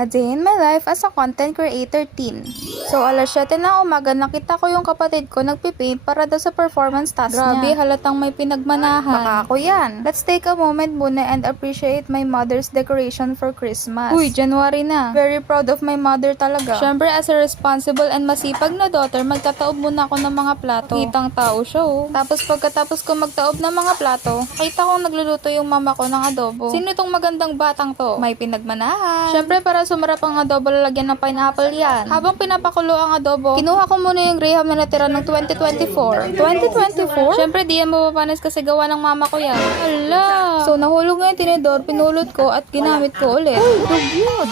A day in my life as a content creator teen. So, alas 7 ng umaga, nakita ko yung kapatid ko nagpipaint para daw sa performance task Grabe, niya. Halatang may pinagmanahan. Baka ako yan. Let's take a moment muna and appreciate my mother's decoration for Christmas. Uy, January na. Very proud of my mother talaga. Syempre, as a responsible and masipag na daughter, magtataob muna ako ng mga plato. Kitang tao siya, oh. Tapos pagkatapos ko magtaob ng mga plato, kita kong nagluluto yung mama ko ng adobo. Sino itong magandang batang to? May pinagmanahan. Syempre, para sumarap ang adobo, lalagyan ng pineapple yan. Habang pinapakulo ang adobo, kinuha ko muna yung graham na natira ng 2024. 2024? Syempre, di yan mapapanis kasi gawa ng mama ko yan. Hala! So, nahulog nga yung tinidor, pinulot ko at ginamit ko ulit.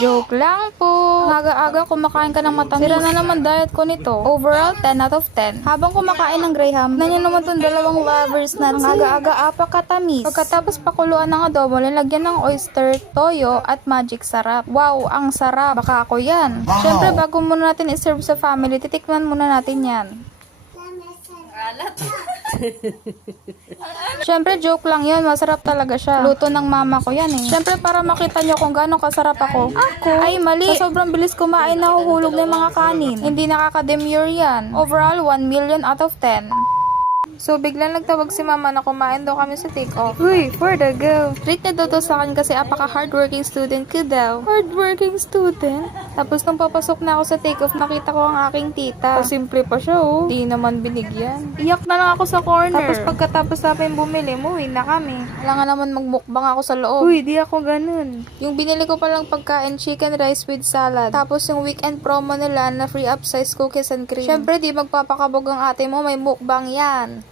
Joke lang po. Aga-aga kumakain ka ng matamis. Sira na naman diet ko nito. Overall, 10 out of 10. Habang kumakain ng graham, nanyo naman tong dalawang lovers nuts. Ang aga-aga apakatamis. Pagkatapos pakuluan ng adobo, lalagyan ng oyster, toyo, at magic sarap. Wow, ang sarap. Baka ako yan. Syempre, bago muna natin iserve sa family, titikman muna natin yan. Syempre, joke lang yun. Masarap talaga siya. Luto ng mama ko yan eh. Syempre, para makita nyo kung gaano kasarap ako. Ay, mali. Sa sobrang bilis kumain, nahuhulog na yung mga kanin. Hindi nakaka-demure yan. Overall, 1 million out of 10. So, biglang nagtawag si mama na kumain daw kami sa take-off. Uy, for the go. Treat na daw to sa akin kasi apaka-hardworking student ko daw. Hardworking student? Tapos nung papasok na ako sa take-off, nakita ko ang aking tita. Simple pa siya, oh. Di naman binigyan. Iyak na lang ako sa corner. Tapos pagkatapos namin bumili, muwi na kami. Wala nga naman magmukbang ako sa loob. Uy, di ako ganun. Yung binili ko palang pagkain, chicken rice with salad. Tapos yung weekend promo nila na free upsize cookies and cream. Syempre, di magpapakabog ang ate mo, may mukbang yan.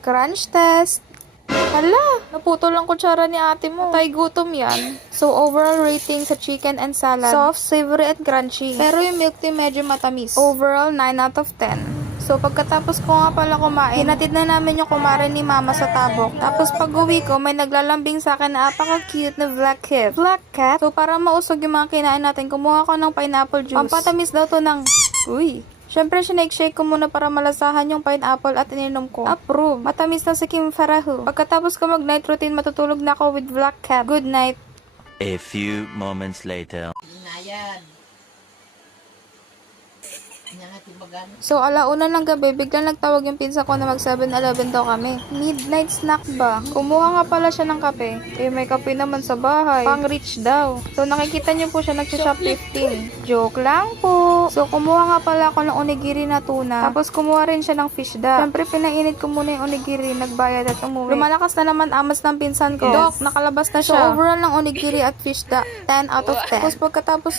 Crunch test. Hala, naputol ang kutsara ni ate mo. Tay gutom yan. So, overall rating sa chicken and salad, soft, savory, at crunchy. Pero yung milk tea medyo matamis. Overall, 9 out of 10. So, pagkatapos ko nga pala kumain, hinatid na namin yung kumare ni mama sa tabok. Tapos pag uwi ko, may naglalambing sa akin na apaka-cute na black cat. Black cat? So, para mausog yung mga kinain natin, kumuha ko ng pineapple juice. Pampatamis daw to ng... Uy! Siyempre, shake ko muna para malasahan yung pineapple at ininom ko. Approve. Matamis na si Kim Farahu. Pagkatapos ko mag-night routine, matutulog na ako with Black Cat. Good night. A few moments later. So, alauna ng gabi, biglang nagtawag yung pinsa ko na mag 7-Eleven daw kami. Midnight snack ba? Kumuha nga pala siya ng kape. Eh, may kape naman sa bahay. Pang rich daw. So, nakikita niyo po siya nag-shoplifting. Joke lang po. So, kumuha nga pala ako ng onigiri na tuna. Tapos, kumuha rin siya ng fish da. Siyempre, pinainit ko muna yung onigiri, nagbayad at umuwi. Lumalakas na naman amas ng pinsan ko. Dok, nakalabas na siya. So, overall ng onigiri at fish da, 10 out of 10. Tapos, pagkatapos